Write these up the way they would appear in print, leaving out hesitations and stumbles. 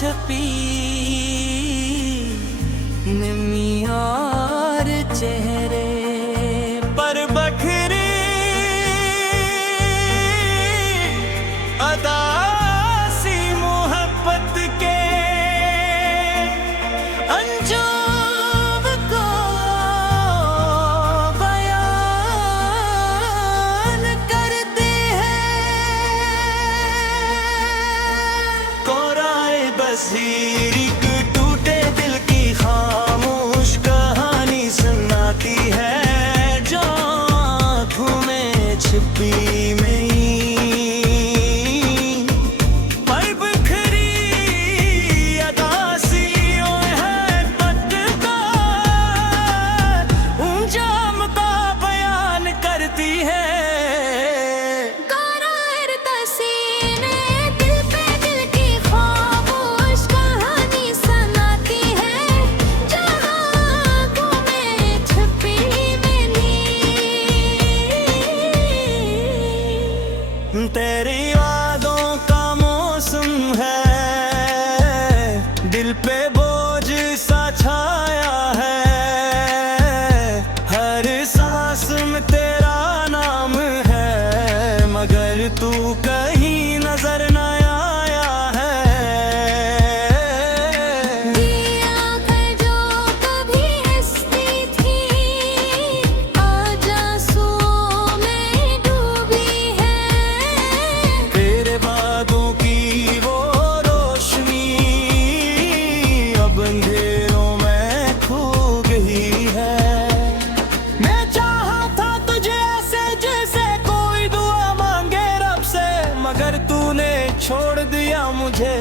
छपी नमी और चेहरे पर बखरी अदासी मोहब्बत के अंजाम को बयान करते हैं। कोराए बसीरी टूटे दिल की खामोश कहानी सुनाती है जो आँखों में छिपी तेरी यादों का मौसम है, दिल पे बोझ सा छाया है। हर सांस में तेरा नाम है, मगर तू कहीं नजर न आया है। छोड़ दिया मुझे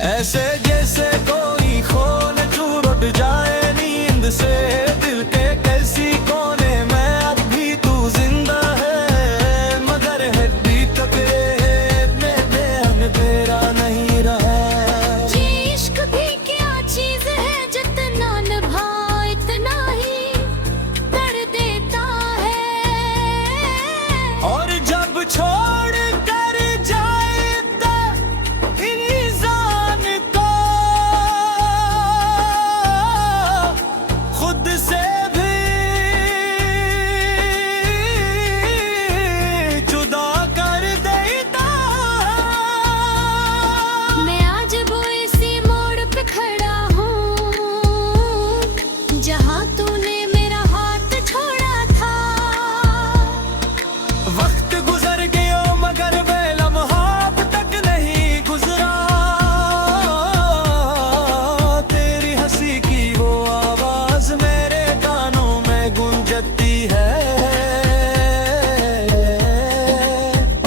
ऐसे जैसे कोई खोल चूर उठ जाए नींद से। दिल के कैसी कोने में अब भी तू जिंदा है, मगर हड्डी टकरे में तेरा नहीं रहा। ये इश्क भी क्या चीज है, जितना निभाओ इतना ही कर देता है। और जब छोड़ जहाँ तूने मेरा हाथ छोड़ा था। वक्त गुजर गया मगर वे लम्हा अब तक नहीं गुजरा। तेरी हंसी की वो आवाज मेरे कानों में गूंजती है,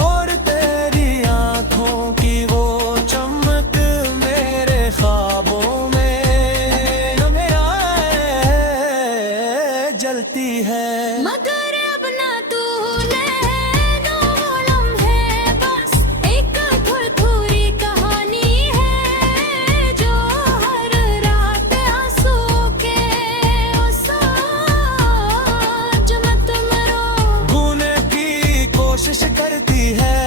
और तेरी आंखों की वो चमक मेरे ख्वाबों जलती है। मगर अब ना तूने दो लम्हे, बस एक थोड़ी कहानी है जो हर रात आंसू के ओसाज मत मरो भूलने की कोशिश करती है,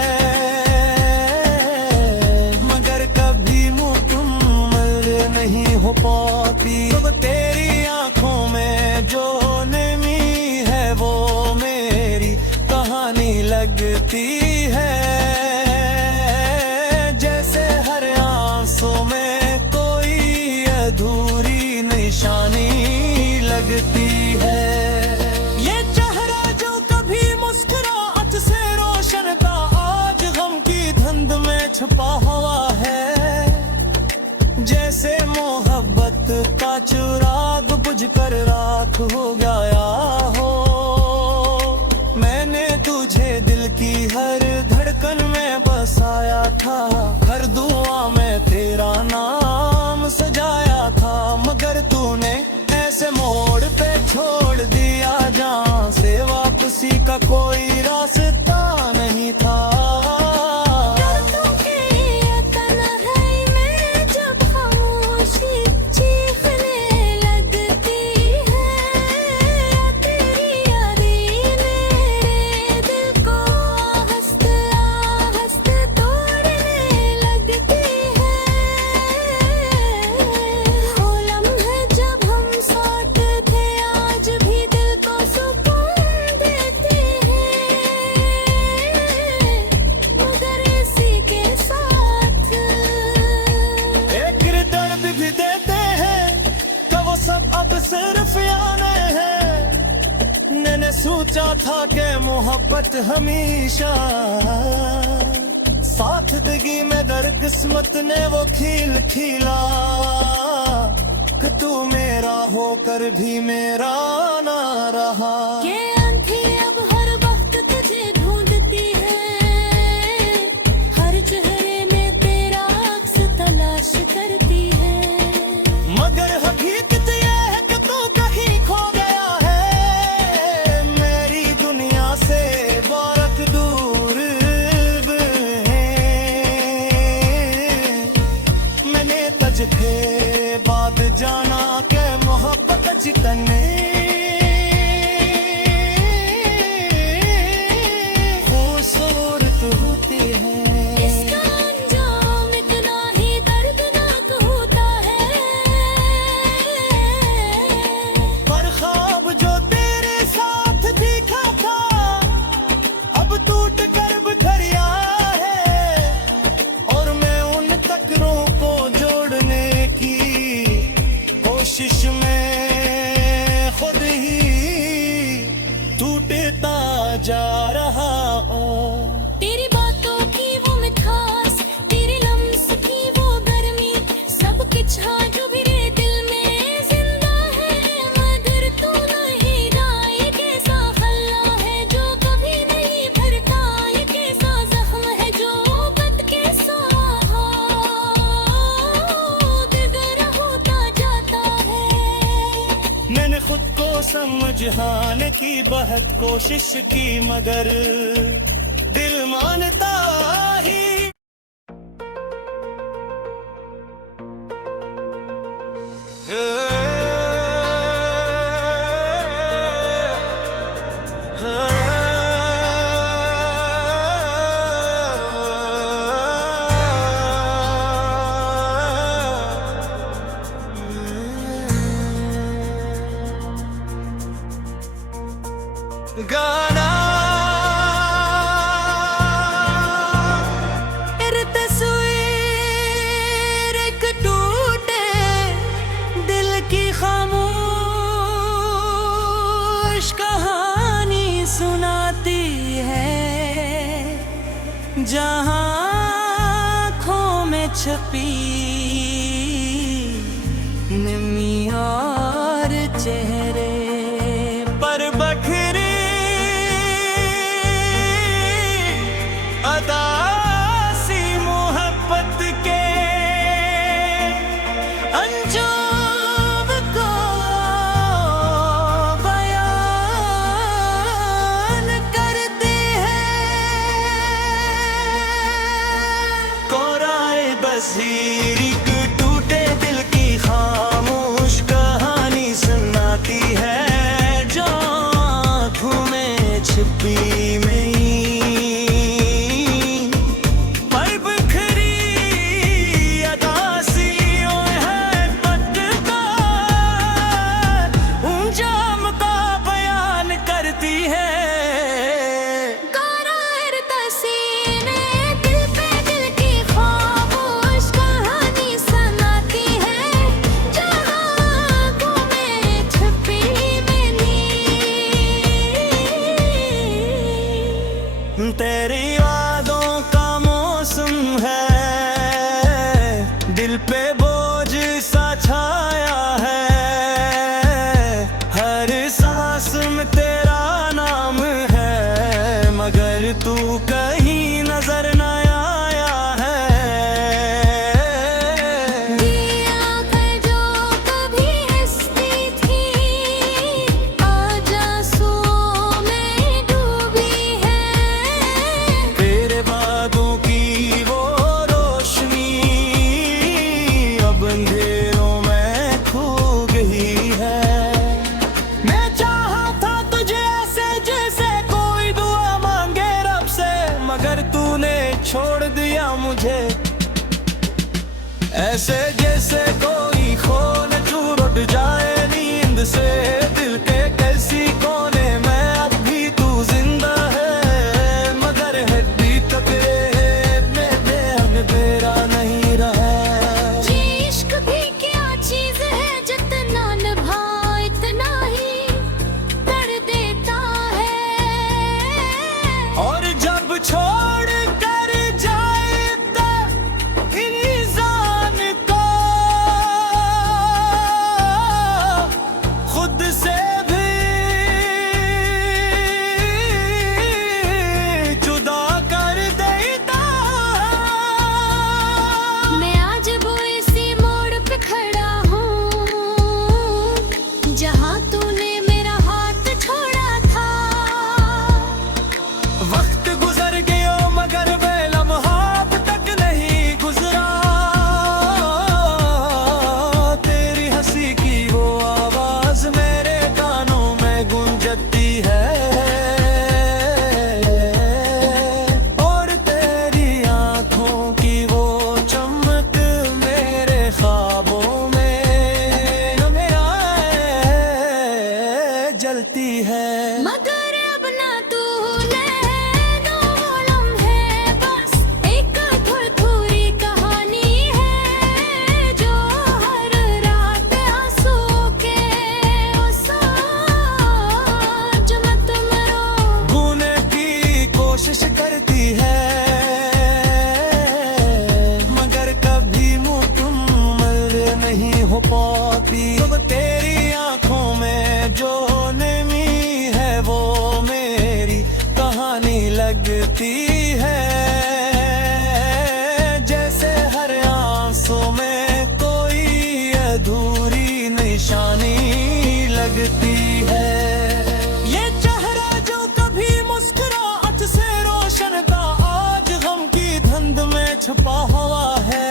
मगर कभी मुकम्मल नहीं हो पाती। अब तेरी आंखों में जो लगती है, जैसे हर आंसू में कोई अधूरी निशानी लगती है। ये चेहरा जो कभी मुस्कुराहट से रोशन था, आज गम की धुंध में छुपा हुआ है। जैसे मोहब्बत का चिराग बुझकर राख हो गया हो। मैंने तुझे दिल की हर धड़कन में बसाया था, हर दुआ में तेरा नाम सजाया था। मगर तूने ऐसे मोड़ पे छोड़ दिया जहाँ से वापसी का कोई रास्ता नहीं था। सोचा था कि मोहब्बत हमेशा साथ देगी, मगर किस्मत ने वो खील खिला कि तू मेरा होकर भी मेरा ना रहा। ये आंखें अब हर वक्त तुझे ढूंढती है, हर चेहरे में तेरा अक्स तलाश करती है, मगर हकीकत ये है कि तू कहीं खो गया है, मेरी दुनिया से बारक दूर है। मैंने तुझे बाद जाना के मोहब्बत चिकने खूबसूरत होती है। इसका अंजाम इतना ही दर्दनाक होता है, पर ख्वाब जो तेरे साथ दिखा था अब टूट कर बिखरिया है, और मैं उन तकरों को जोड़ने की कोशिश में खुद ही टूटता जा रहा हूँ। तेरी बातों की वो मिठास, तेरे लम्स की वो गर्मी, सब कुछ हाँ जो मेरे दिल में जिंदा है, मगर तू नहीं रहा। ये कैसा हल्ला है जो कभी नहीं भरता, ये कैसा जख्म है जो बद के दिगर होता जाता है। मैंने खुद को समझाने की बहुत कोशिश की, मगर दिल मानता ही गाना तेरे तस्वीर एक टूटे दिल की खामोश कहानी सुनाती है, जहां आँखों में छपी नमी और चेहरे पर बखरी अदासी मोहब्बत के अंजाम को बयान करते हैं। कोराए बसीरी के टूटे दिल की खामोश कहानी सुनाती है, जो आँखों में छिपी मेरी पर बिखरी अदासियों है पटका अंजाम का बयान करती है। करार तसीने दिल पे दिल की खामोश कहानी सुनाती है, जहां आँखों में छुपी मेरी तेरी यादों का मौसम है, दिल पे बोझ सा छाया है, हर सांस में तेरा नाम है, मगर तू कहीं नजर न आया है। ये आँखें जो कभी हंसती थी आज आंसुओं में डूबी है, तेरे बातों की वो रोशनी अब अंधेरों में खो गई है। मैं चाहा था तुझे ऐसे जैसे कोई दुआ मांगे रब से, मगर तूने छोड़ दिया मुझे ऐसे जैसे कोई खो न चूर उठ जाए नींद से। दिल के कैसी कोने में अब भी तू जिंदा है, मगर हड्डी तकरे में बेहद तेरा नहीं रहा। ये इश्क भी क्या चीज है, जितना निभा इतना ही दर्द देता है। लगती है, जैसे हर आंसू में कोई अधूरी निशानी लगती है। ये चेहरा जो कभी मुस्कुराहट से रोशन था, आज गम की धुंध में छुपा हुआ है।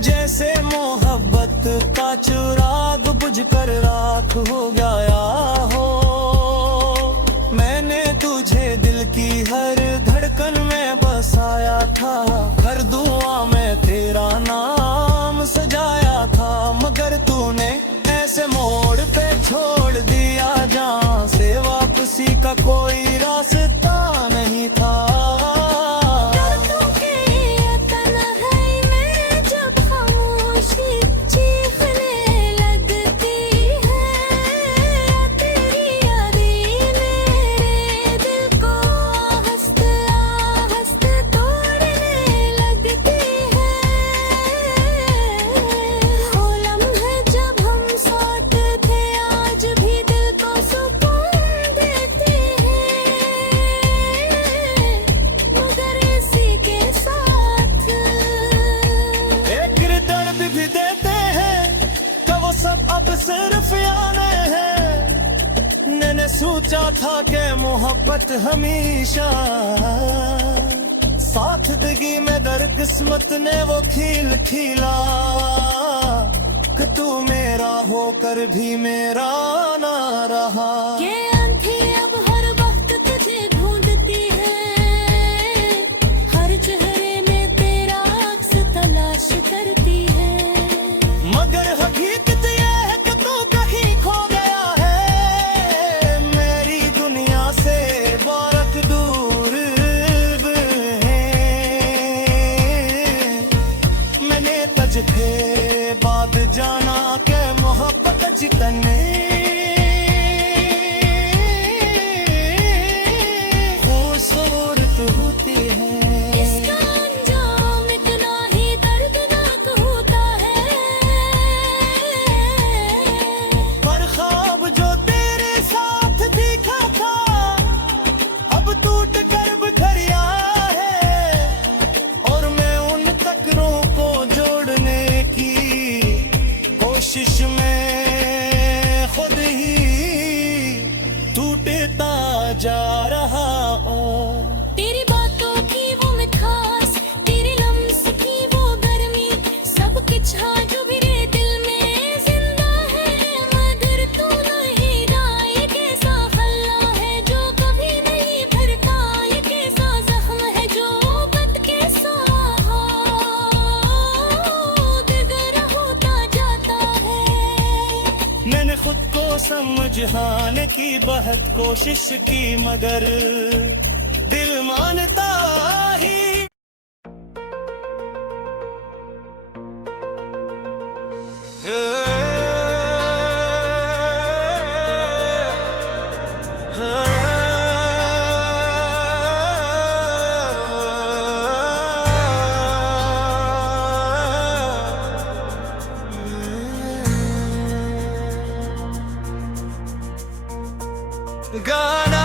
जैसे मोहब्बत का चिराग बुझकर राख हो गया हो। मैंने तुझे दिल की हर धड़कन में बसाया था, हर दुआ में तेरा नाम सजाया था, मगर तूने ऐसे मोड़ पे छोड़ दिया जहाँ से वापसी का कोई रास्ता नहीं था। अब सिर्फ याने हैं। मैंने सोचा था कि मोहब्बत हमेशा साथ देगी, मगर किस्मत ने वो खील खिला कि तू मेरा होकर भी मेरा ना रहा। ये आंखें अब हर वक्त तुझे ढूंढती है, हर चेहरे में तेरा अक्स तलाश करती है, मगर हकीकत थे बात जाना के मोहब्बत चितने खूबसूरत होती है। इसका अंजाम इतना ही दर्दनाक होता है, पर ख्वाब जो तेरे साथ दिखा था अब टूट कर बिखरिया है, और मैं उन तकरों को कोशिश में खुद ही टूटता जा रहा हूँ। तेरी बातों की वो मिठास, तेरे लम्स की वो गर्मी, सब कुछ जो मेरे दिल में जिंदा है, मगर तू नहीं रहा। ये कैसा हल्ला है जो कभी नहीं भरता, ये कैसा जख्म है जो बद के सहा दिगर होता जाता है। मैंने खुद को समझाने की बहुत कोशिश की, मगर दिल मानता ही गाना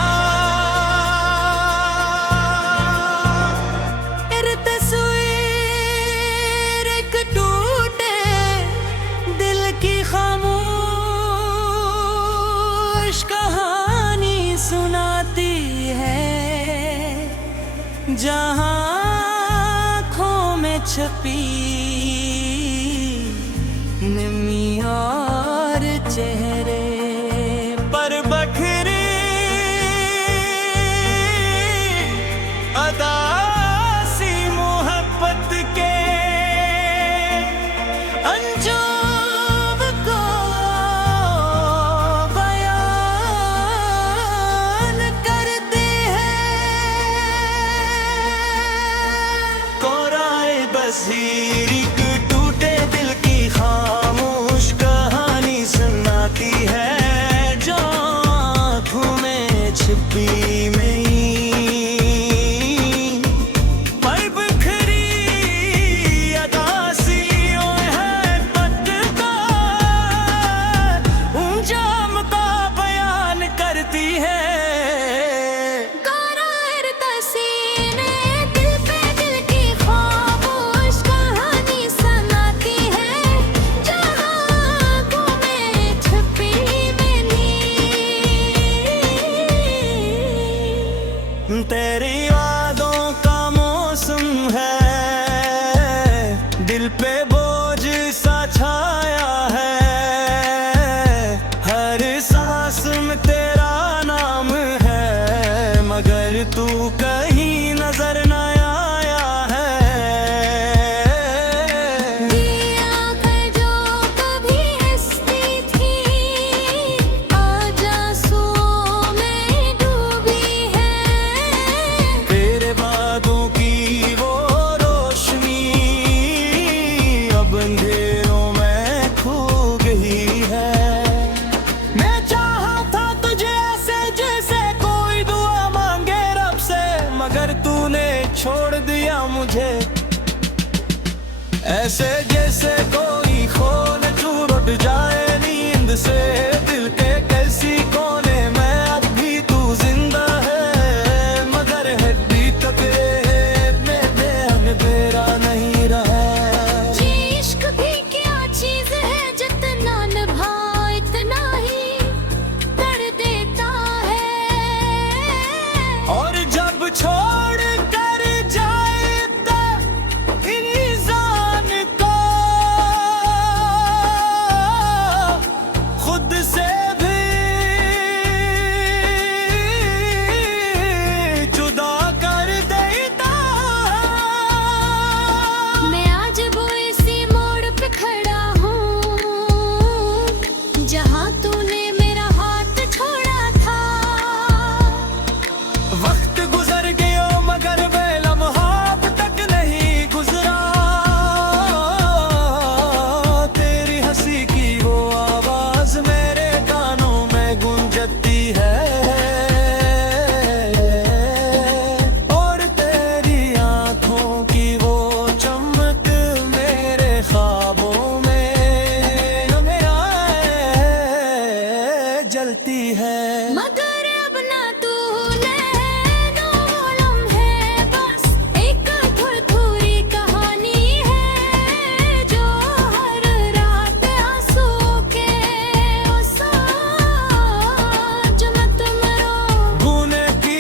तस्वीर एक टूटे दिल की खामोश कहानी सुनाती है, जहां आँखों में छपी नमी और चेहरे पर बखरी अदासी मोहब्बत के अंजाम को बयान करते हैं। कोराए बसीरी टूटे दिल की खामोश कहानी सुनाती है, जो आँखों में छिपी में दिल पे बोझ सा छाया है, हर सांस में तेरा नाम है, मगर तू कहीं नजर न आया है। ये आँखें जो कभी हंसती थी, आज आंसुओं में डूबी है। तेरे बातों की वो रोशनी अब अंधेरों में खो गई है। मैं चाहा था तुझे ऐसे जैसे कोई दुआ मांगे रब से, मगर तूने छोड़ दिया मुझे ऐसे जैसे कोई खोल चूर उठ जाए नींद से। दिल के कैसी कोने में अब भी तू जिंदा है, मगर हड्डी तके में बेहन तेरा नहीं रहा। ये इश्क भी क्या चीज है, जितना निभा इतना ही कर देता है। और जब छोड़ कर जाए तो इंसान को खुद से भी जुदा कर देता। मैं आज वो इसी मोड़ पे खड़ा हूँ, जहाँ तूने मेरा हाथ छोड़ा था। वक्त गुजर गया मगर वे लम्हा अब तक नहीं गुजरा। तेरी हंसी की वो आवाज मेरे कानों में गूंजती है, और तेरी आंखों की वो चमक मेरे ख्वाबों में मेरा जलती है। मगर अब ना तूने दो लम्हे, बस एक थोड़ी कहानी है, जो हर रात आंसू के जो मत मरो भूलने की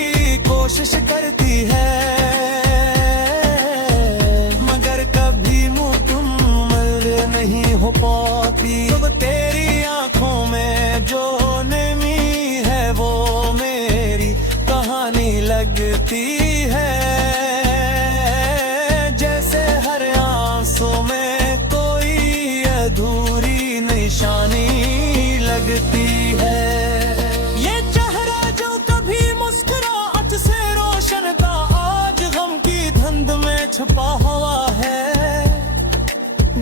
कोशिश करती है, मगर कभी मुकम्मल नहीं हो पाती। अब तेरी आंखों में जो नमी है वो मेरी कहानी लगती है, जैसे हर आंसू में कोई अधूरी निशानी लगती है। ये चेहरा जो कभी मुस्कुराहट से रोशन था, आज गम की धुंध में छुपा हुआ है।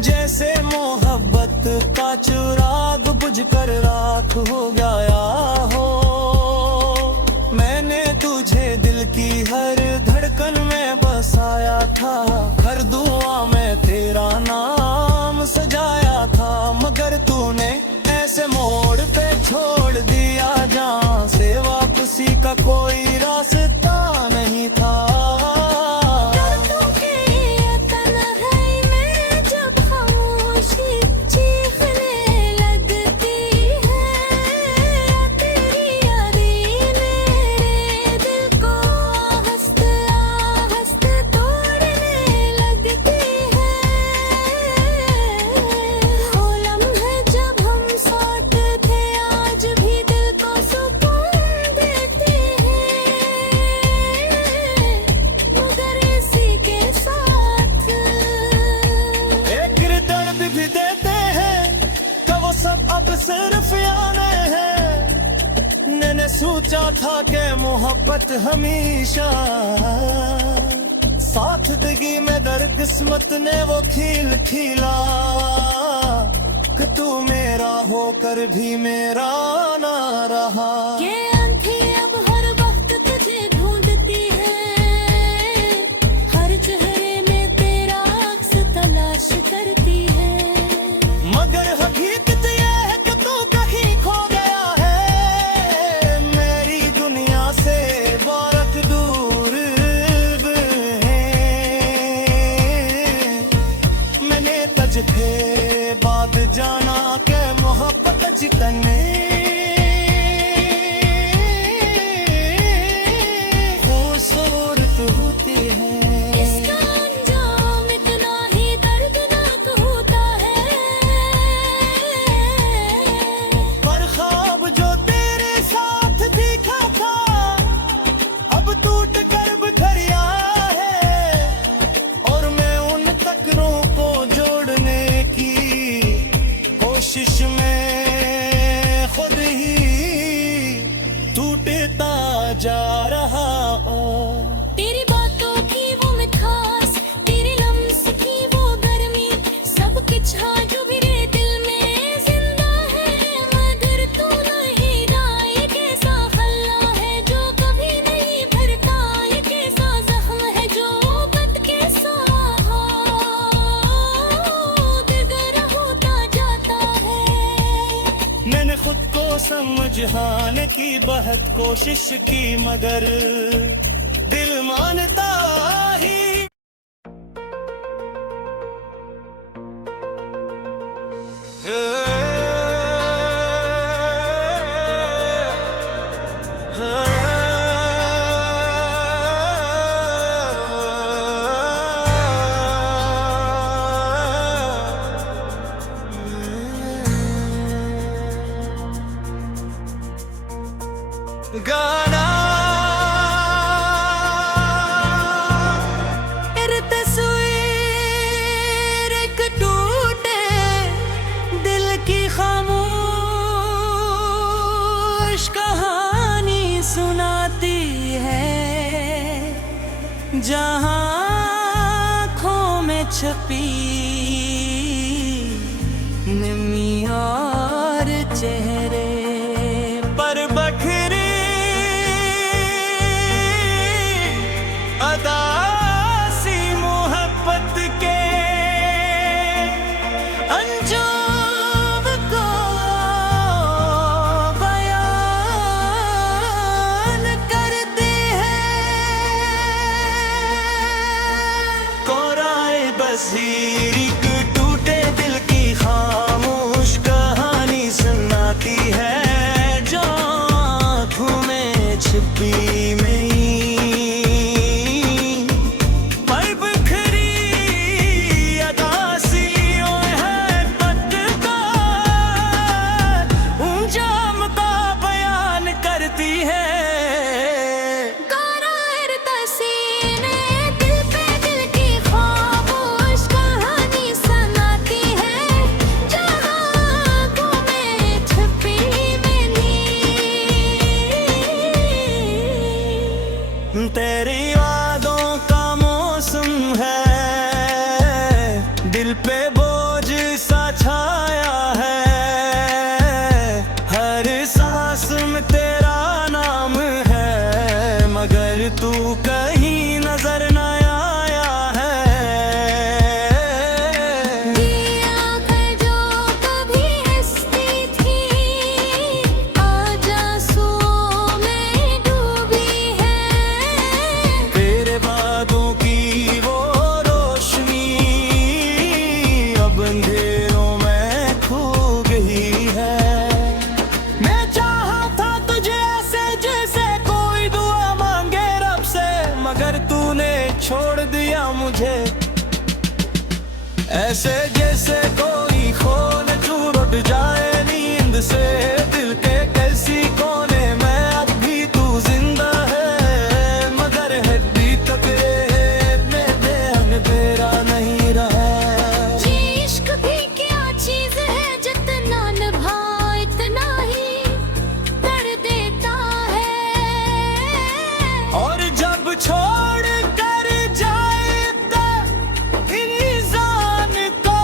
जैसे मोहब्बत का चिराग बुझकर राख हो गया हो। मैंने तुझे दिल की हर धड़कन में बसाया था, हर दुआ में तेरा नाम सजाया था, मगर तूने ऐसे मोड़ पे छोड़ दिया जहाँ से वापसी का कोई रास्ता नहीं था। दर्दों की ये तन्हाई में जब खामोशी चीखने लगती है, तेरी यादें मेरे दिल को हंसते तोड़ने लगती है। वो लम्हे जब हम साथ थे, आज भी दिल को सुकून देते हैं, मगर इसी के साथ एक दर्द भी देते हैं कि वो सब अब सिर्फ यादें हैं। मैंने सोचा था कि मोहब्बत हमेशा साथ देगी, मगर किस्मत ने वो खील खीला कि तू मेरा होकर भी मेरा ना रहा। ये आंखें अब हर वक्त तुझे ढूंढती है, हर चेहरे में तेरा अक्स तलाश करती है। मगर हकीकत ये है कि तू कहीं खो गया है, मेरी दुनिया से बहुत दूर है। मैंने तुझे बाद जाना के मोहब्बत चिकने खूबसूरत होती है। इसका अंजाम इतना ही दर्दनाक जा रहा ओ। तेरी बातों की वो मिठास, तेरे लम्स की वो गर्मी, सब कुछ हाँ जो मेरे दिल में जिंदा है, मगर तू नहीं रहा। ये कैसा हल्ला है जो कभी नहीं भरता, ये कैसा जख्म है जो बद कैसा दिगर होता जाता है। मैंने खुद को समझाने की बहुत कोशिश की, मगर दिल मानता ही गाना तेरे तस्वीर एक टूटे दिल की खामोश कहानी सुनाती है, जहां आँखों में छपी नमी और चेहरे पर बखरी अदासी मोहब्बत के अंजाम को बयान करते हैं। कोराए बसीरी टूटे दिल की खामोश कहानी सुनाती है, जो आँखों में छिपी तेरी यादों का मौसम है, दिल पे बोझ सा छाया है, हर सांस में तेरा नाम है, मगर तू कहीं नजर न आया है। ये आँखें जो कभी हंसती थी, आज आंसुओं में डूबी है। तेरे बातों की वो रोशनी अब अंधेरों में खो गई है। मैं चाहा था तुझे ऐसे जैसे कोई दुआ मांगे रब से, मगर तूने छोड़ दिया मुझे ऐसे जैसे कोई खोल चूर उठ जाए नींद से। दिल के कैसी कोने में अब भी तू जिंदा है, मगर हड्डी तक में देहन तेरा नहीं रहा। ये इश्क भी क्या चीज है, जितना निभा इतना ही कर देता है। और जब छोड़ कर जाए तो इंसान को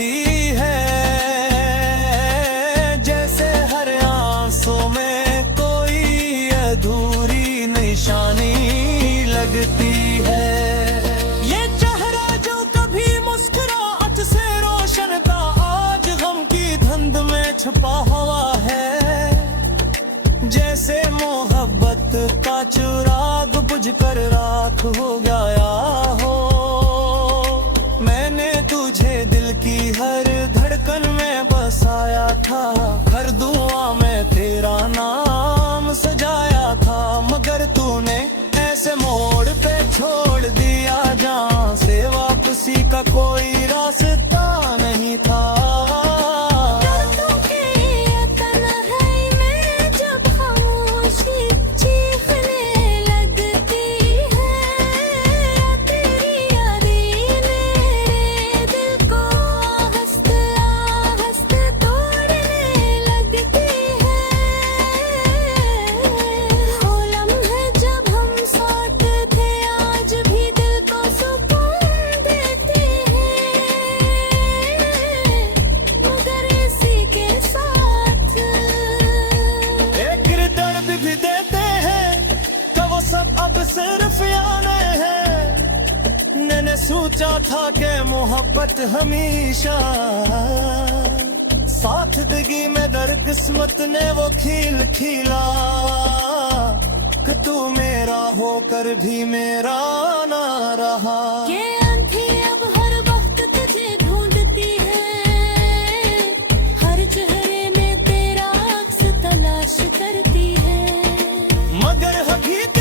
लगती है, जैसे हर आंसू में कोई अधूरी निशानी लगती है। ये चेहरा जो कभी मुस्कुराहट से रोशन था, आज गम की धुंध में छुपा हुआ है। जैसे मोहब्बत का चिराग बुझकर राख हो गया हो। मैंने तुझे दिल की हर धड़कन में बसाया था, हर दुआ में तेरा नाम सजाया था, मगर तूने ऐसे मोड़ पे छोड़ दिया जहाँ से वापसी का कोई रास्ता नहीं था। अब सिर्फ यादें हैं। मैंने सोचा था कि मोहब्बत हमेशा साथ देगी, में दर किस्मत ने वो खील खिला कि तू मेरा होकर भी मेरा ना रहा। ये आंखें अब हर वक्त तुझे ढूंढती है, हर चेहरे में तेरा अक्स तलाश करती है, मगर हकीकत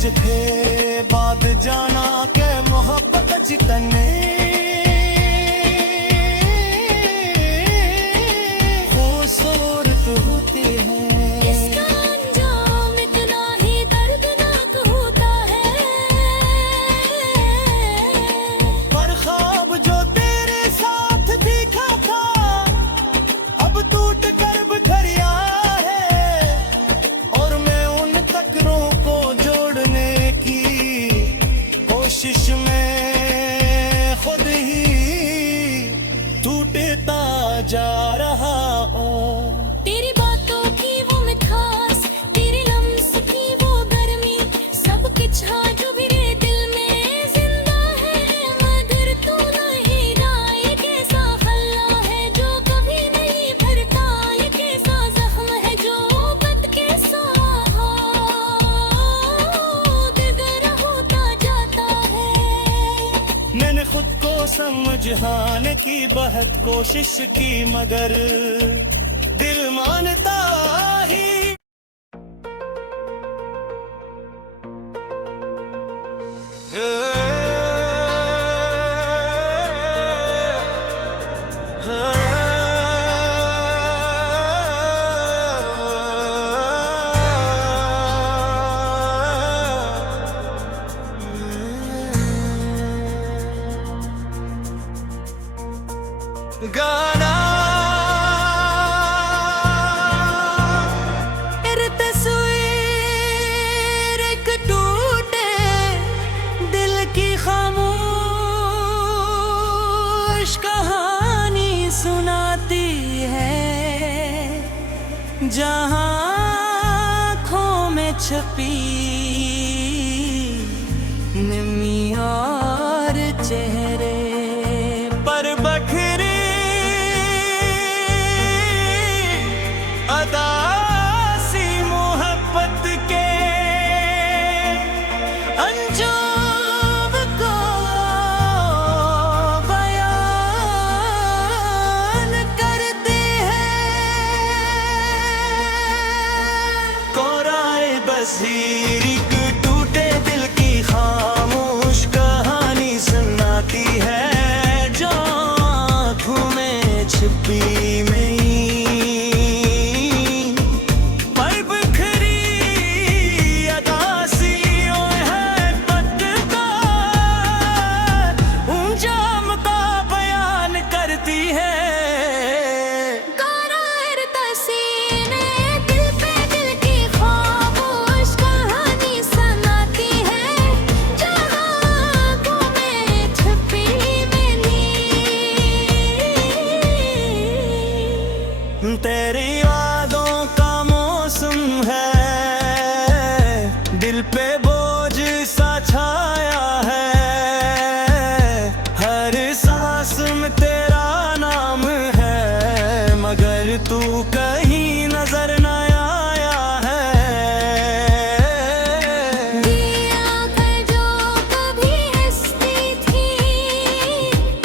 थे बाद जाना के मोहब्बत जितने खूबसूरत होती है, इसका अंजाम इतना ही दर्दनाक होता है। पर ख्वाब जो तेरे साथ दिखा था, अब टूट कर बिखर गया है, और मैं उन तकरों को कोशिश में खुद ही टूटता जा रहा हूँ। तेरी बातों की वो मिठास, तेरे लम्स की वो गर्मी, सब कुछ जो मेरे दिल में जिंदा है, मगर तू नहीं रहा। ये कैसा खल्ला है जो कभी नहीं भरता, ये कैसा जख्म है जो बद के मैंने खुद को समझाने की बहुत कोशिश की, मगर दिल मानता ही गाना तेरे तस्वीर एक टूटे दिल की खामोश कहानी सुनाती है, जहां आँखों में छपी नमी और चेहरे पर बखरी अदासी मोहब्बत के अंजाम को बयान करते हैं। कोराए बसीरी टूटे दिल की खामोश कहानी सुनाती है, जो आँखों में छिपी दिल पे बोझ सा छाया है, हर सांस में तेरा नाम है, मगर तू कहीं नजर न आया है। ये आँखें जो कभी हंसती थी,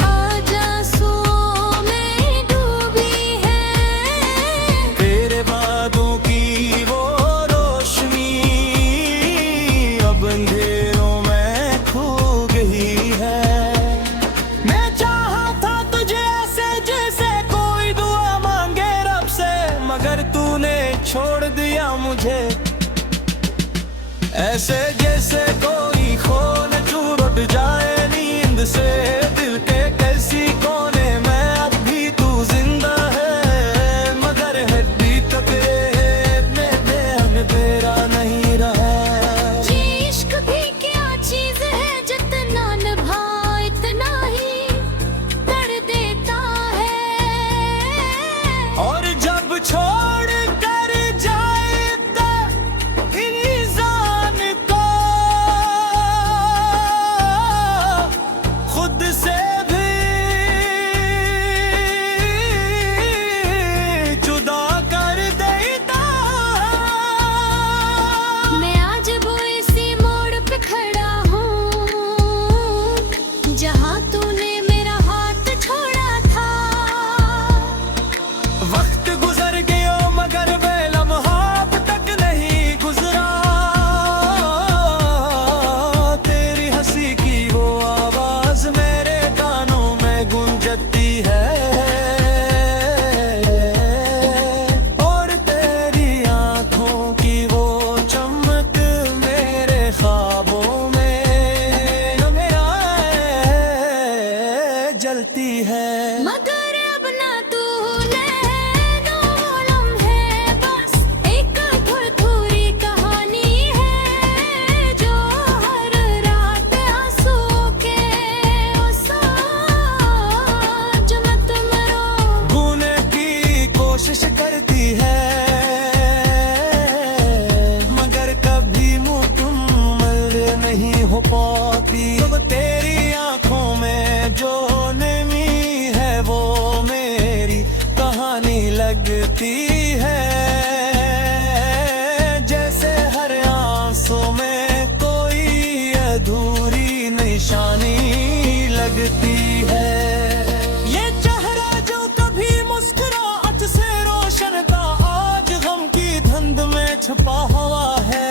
आज आंसुओं में डूबी है। तेरे बातों की वो रोशनी अब अंधेरों में खो गई है। मैं चाहा था तुझे ऐसे जैसे कोई दुआ मांगे रब से, मगर तूने छोड़ दिया मुझे ऐसे जैसे कोई खोल चूर जाए नींद से। दिल के कैसी कोने में अब भी तू जिंदा है, मगर हड्डी तकरे में बेहन तेरा नहीं रहा। ये इश्क भी क्या चीज है, जितना निभाओ इतना ही कर देता है। और जब छोड़ कर जाए तो इंसान को खुद से भी जुदा कर देता। मैं आज वो इसी मोड़ पे खड़ा हूँ, जहाँ तूने मेरा हाथ छोड़ा था। वक्त गुजर गया मगर वे लम्हा अब तक नहीं गुजरा। तेरी हंसी की वो आवाज मेरे कानों में गूंजती है, और तेरी आंखों की वो चमक मेरे ख्वाबों में जलती है। मगर अब ना तूने दो लम्हे, बस एक थोड़ी कहानी है, जो हर रात आंसू के ओसाज मत मरो। भूलने की कोशिश करती है, मगर कभी मुकम्मल नहीं हो पाती। अब तेरी आंखों में जो नमी है वो मेरी कहानी लगती है, जैसे हर आंसू में कोई अधूरी निशानी लगती है। ये चेहरा जो कभी मुस्कुराहट से रोशन था, आज गम की धुंध में छुपा हुआ है।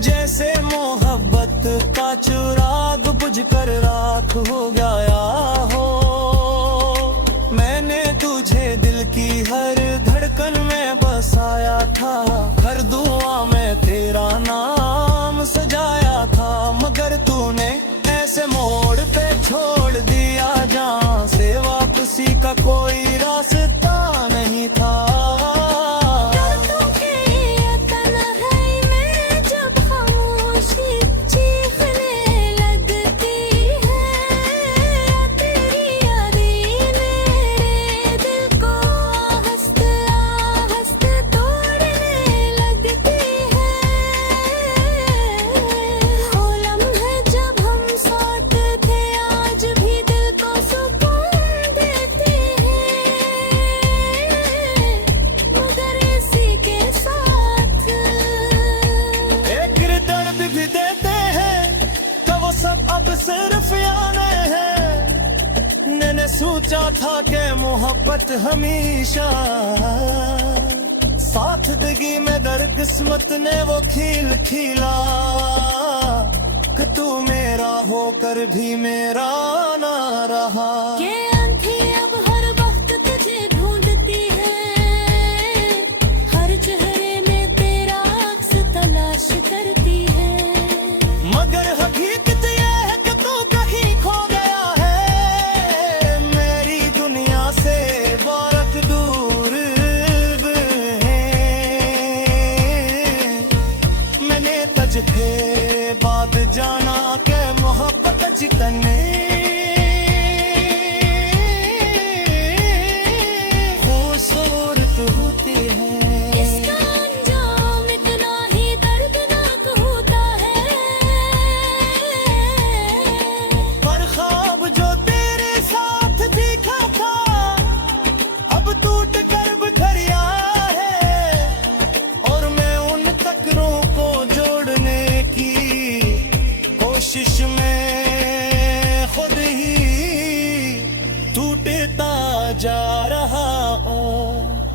जैसे मोहब्बत का चिराग बुझकर राख हो गया हो। मैंने तुझे दिल की हर धड़कन में बसाया था, हर दुआ में तेरा नाम सजाया था, मगर तूने ऐसे मोड़ पे छोड़ दिया जहाँ से वापसी का कोई रास्ता नहीं था। दर्दों के ये तन्हाई में जब खामोशी चीखने लगती है, तेरी यादें मेरे दिल को आहस्ते आहस्ते तोड़ने लगती है। वो लम्हे जब हम साथ थे, आज भी दिल को सुकून देते हैं, मगर इसी के साथ एक दर्द भी देते हैं, तो वो सब अब सिर्फ यादें हैं। मैंने सोचा था कि मोहब्बत हमेशा साथ देगी, में दर किस्मत ने वो खील खीला, कि तू मेरा होकर भी मेरा ना रहा। ये आंखें अब हर वक्त तुझे ढूंढती है, हर चेहरे में तेरा अक्स तलाश करती है। मगर हकीकत ये है कि तू कहीं खो गया है, मेरी दुनिया से बहुत दूर है। मैंने तुझे बाद जाना के मोहब्बत चितने खूबसूरत होती है। इसका अंजाम इतना ही दर्दनाक जा रहा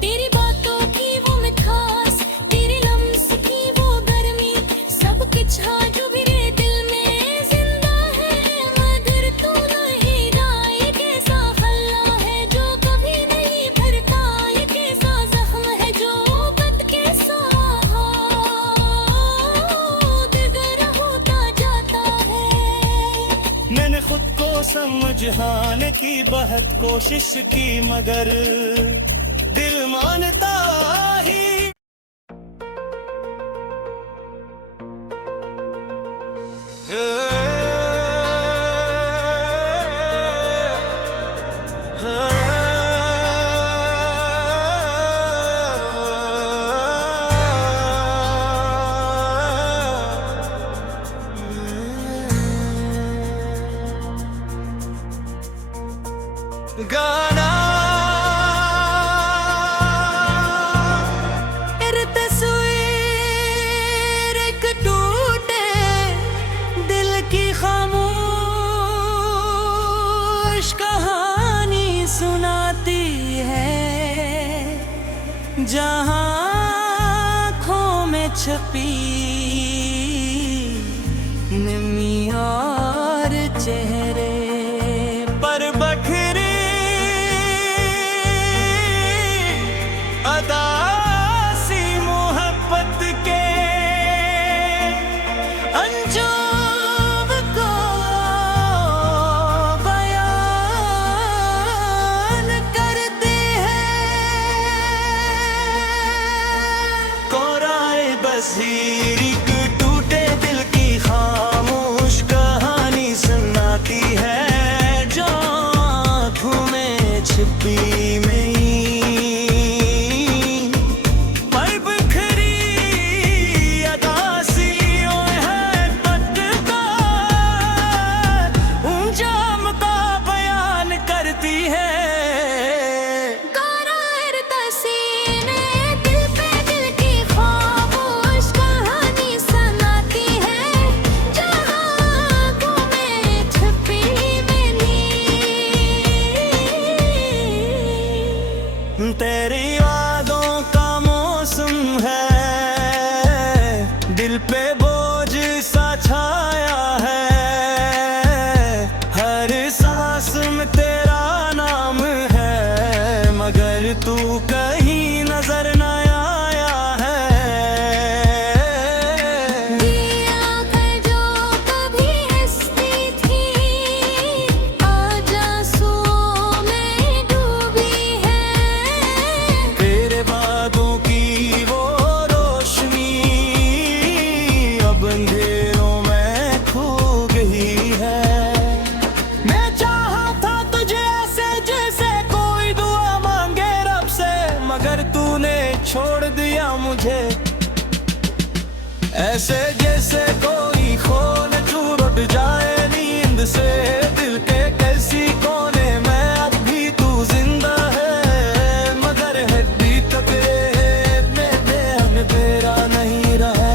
तेरी बातों की वो मिठास, तेरे लम्स की वो गर्मी, सब कुछ हाँ जो मेरे दिल में जिंदा है मगर तू नहीं रहा। ये कैसा हल्ला है जो कभी नहीं भरता, ये कैसा जख्म है जो बद के दिगर होता जाता है। मैंने खुद को समझाने की बहुत कोशिश की मगर दिल मानता ही गाना तेरे तस्वीर एक टूटे दिल की खामोश कहानी सुनाती है, जहां आँखों में छपी नमी और चेहरे पर बखरी अदासी मोहब्बत के अंजाम को बयान करते हैं। कोराए बसीर एक टूटे दिल की खामोश कहानी सुनाती है, जो आँखों में छिपी पर बिखरी अदासियों है पटका अंजाम का बयान करती है। करार तसीने दिल पे दिल की खामोश कहानी सुनाती है, जहां आँखों में छुपी मिली। तेरी यादों का मौसम है, दिल पे बोझ सा छाया है, हर सांस में तेरा नाम है मगर तू कहीं नजर न आया है। ये आँखें जो कभी हंसती थी आज आंसुओं में डूबी है। तेरे बातों की वो रोशनी अब अंधेरों में खो गई है। मैं चाहा था तुझे ऐसे जैसे कोई दुआ मांगे रब से, मगर तूने छोड़ दिया मुझे ऐसे जैसे कोई खोल चूर उठ जाए नींद से। दिल के कैसी कोने में अब भी तू जिंदा है मगर हड्डी टकरे में ध्यान तेरा नहीं रहा।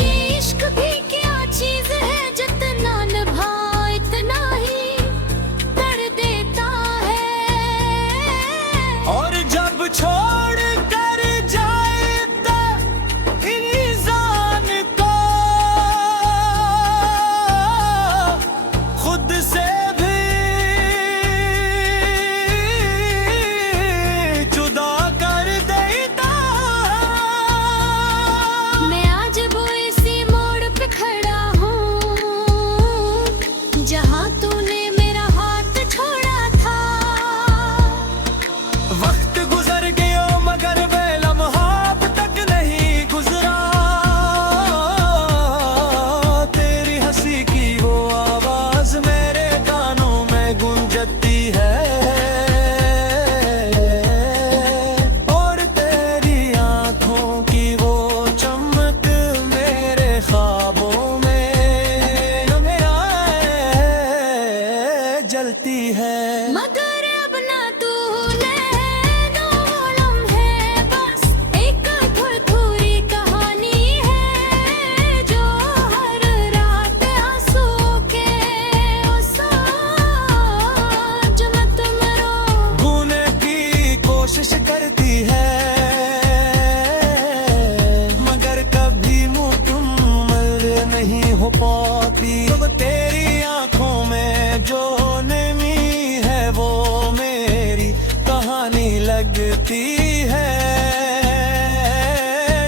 ये इश्क भी क्या चीज है, जितना निभाओ इतना ही कर देता है। और जब छोड़ कर जाए तो इंसान को खुद हो पाती। अब तेरी आंखों में जो नमी है वो मेरी कहानी लगती है।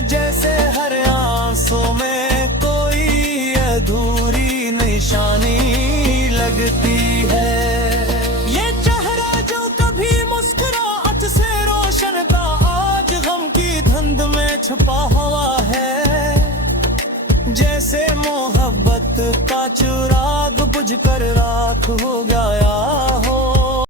जैसे हर आंसू में कोई अधूरी निशानी लगती है। ये चेहरा जो कभी मुस्कुराहट से रोशन था, आज गम की धुंध में छुपा हुआ है। जैसे मोहब्बत का चिराग बुझकर राख हो गया